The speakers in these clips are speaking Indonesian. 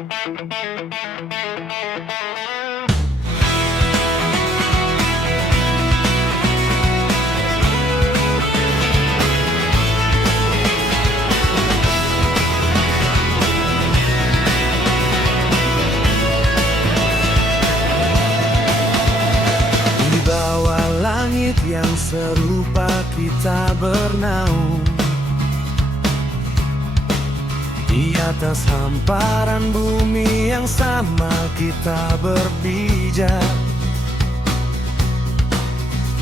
Di bawah langit yang serupa kita bernaung, di atas hamparan bumi yang sama kita berpijak.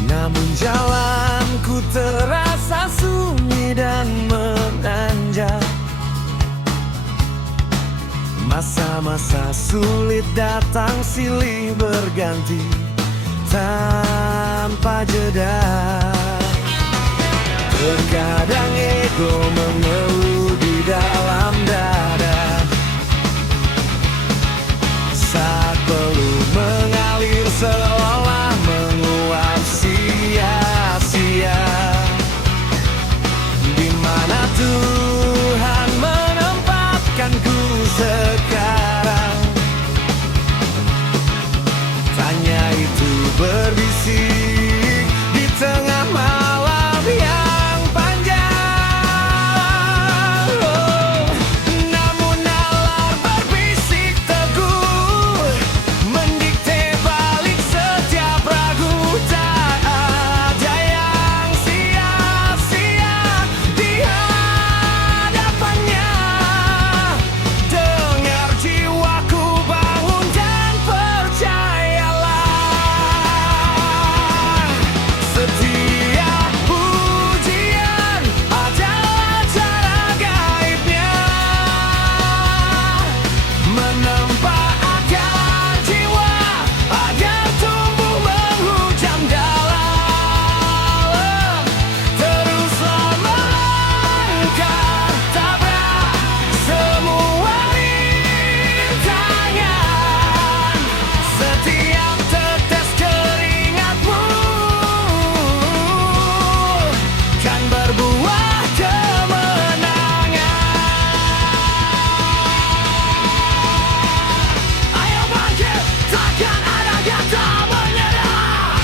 Namun jalanku terasa sunyi dan menanjak. Masa-masa sulit datang silih berganti tanpa jeda. Terkadang ego mengeluh di dalam dada saat peluh mengalir seolah menguap sia-sia. Di mana Tuhan menempatkanku sekarang? Tanya itu berbisik di tengah malam yang panjang. Namun nalar berbisik teguh mendikte balik setiap ragu. Tak ada yang sia-sia di hadapannya. Dengar jiwaku bangun dan percayalah, setiap ujian adalah cara gaibnya menempa akar jiwa agar tumbuh menghujam dalam. Teruslah melangkah, tabrak semua rintangan. Setiap tetes keringatmu kan berbuah kemenangan. Ayo bangkit, takkan ada kata menyerah.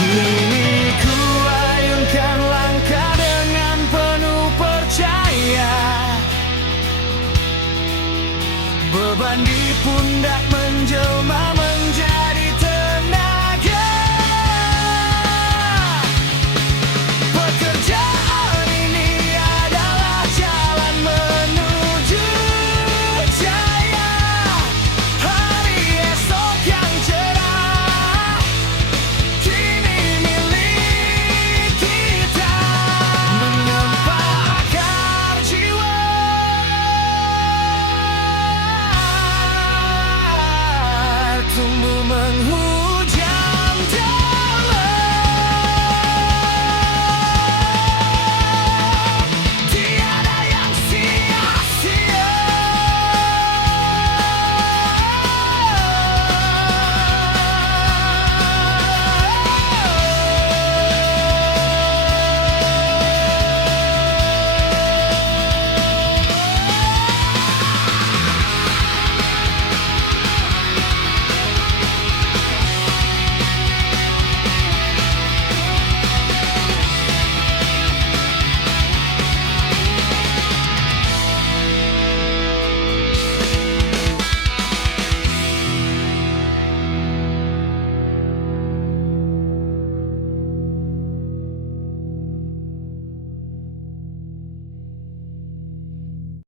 Kini ku ayunkan langkah dengan penuh percaya. Beban di pundak menjelma